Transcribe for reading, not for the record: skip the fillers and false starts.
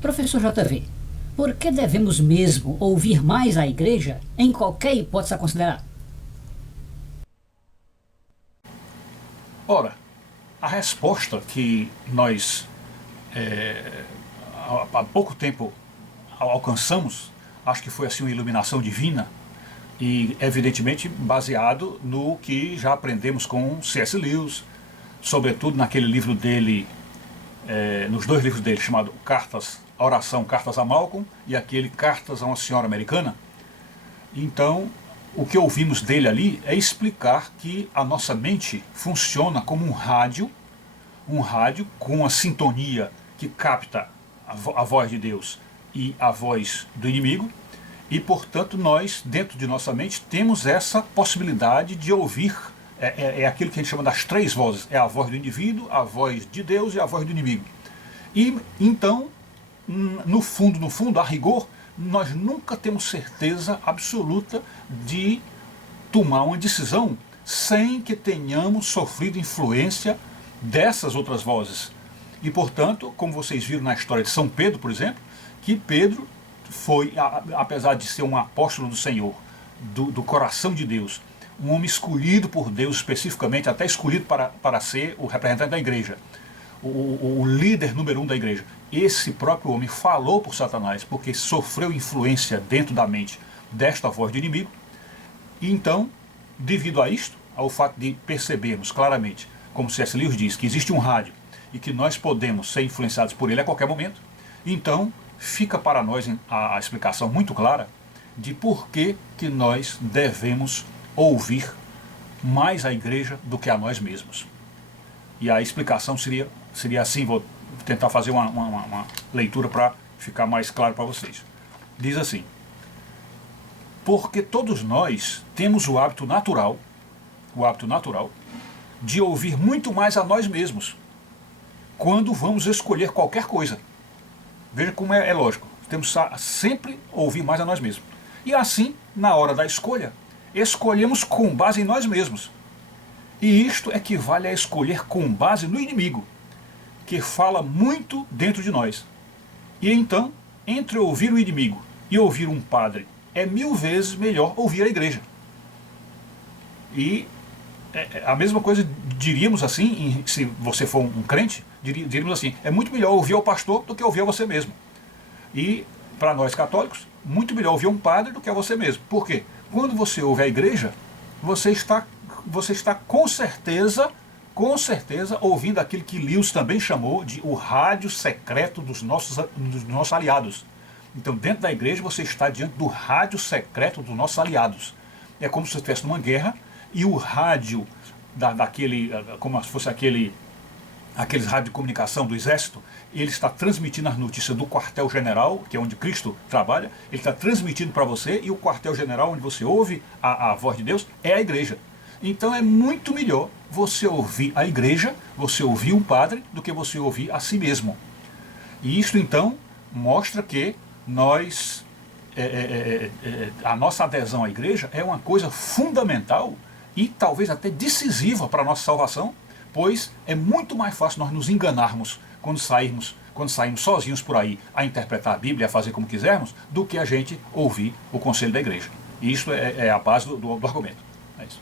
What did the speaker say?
Professor JV, por que devemos mesmo ouvir mais a igreja em qualquer hipótese a considerar? Ora, a resposta que nós há pouco tempo alcançamos, acho que foi assim uma iluminação divina, e evidentemente baseado no que já aprendemos com C.S. Lewis, sobretudo naquele livro dele, nos dois livros dele, chamado Cartas, a oração Cartas a Malcolm e aquele Cartas a uma Senhora Americana. Então, o que ouvimos dele ali é explicar que a nossa mente funciona como um rádio com a sintonia que capta a voz de Deus e a voz do inimigo, e portanto nós, dentro de nossa mente, temos essa possibilidade de ouvir, aquilo que a gente chama das três vozes, é a voz do indivíduo, a voz de Deus e a voz do inimigo. E então, no fundo, a rigor, nós nunca temos certeza absoluta de tomar uma decisão sem que tenhamos sofrido influência dessas outras vozes. E portanto, como vocês viram na história de São Pedro, por exemplo, que Pedro foi, apesar de ser um apóstolo do Senhor, do coração de Deus, um homem escolhido por Deus especificamente, até escolhido para ser o representante da igreja, o líder número um da igreja. Esse próprio homem falou por Satanás, porque sofreu influência dentro da mente desta voz do inimigo. E então, devido a isto, ao fato de percebermos claramente, como C.S. Lewis diz, que existe um rádio e que nós podemos ser influenciados por ele a qualquer momento, então fica para nós a explicação muito clara de por que nós devemos ouvir mais a igreja do que a nós mesmos. E a explicação seria assim, vou tentar fazer uma leitura para ficar mais claro para vocês. Diz assim: porque todos nós temos o hábito natural de ouvir muito mais a nós mesmos quando vamos escolher qualquer coisa. Veja como é lógico, temos sempre ouvir mais a nós mesmos. E assim, na hora da escolha, escolhemos com base em nós mesmos. E isto equivale a escolher com base no inimigo, que fala muito dentro de nós. E então, entre ouvir o inimigo e ouvir um padre, é 1000 vezes melhor ouvir a igreja. E a mesma coisa diríamos assim, se você for um crente, diríamos assim, é muito melhor ouvir o pastor do que ouvir a você mesmo. E para nós católicos, muito melhor ouvir um padre do que a você mesmo. Por quê? Quando você ouve a igreja, você está com certeza ouvindo aquilo que Lewis também chamou de o rádio secreto dos nossos aliados. Então, dentro da igreja, você está diante do rádio secreto dos nossos aliados. É como se você estivesse numa guerra e o rádio como se fosse aqueles rádios de comunicação do exército, ele está transmitindo as notícias do quartel-general, que é onde Cristo trabalha, ele está transmitindo para você, e o quartel-general onde você ouve a voz de Deus é a igreja. Então é muito melhor você ouvir a igreja, você ouvir um padre, do que você ouvir a si mesmo. E isso então mostra que a nossa adesão à igreja é uma coisa fundamental e talvez até decisiva para a nossa salvação, pois é muito mais fácil nós nos enganarmos quando saímos sozinhos por aí a interpretar a Bíblia, a fazer como quisermos, do que a gente ouvir o conselho da igreja. E isso é a base do argumento. É isso.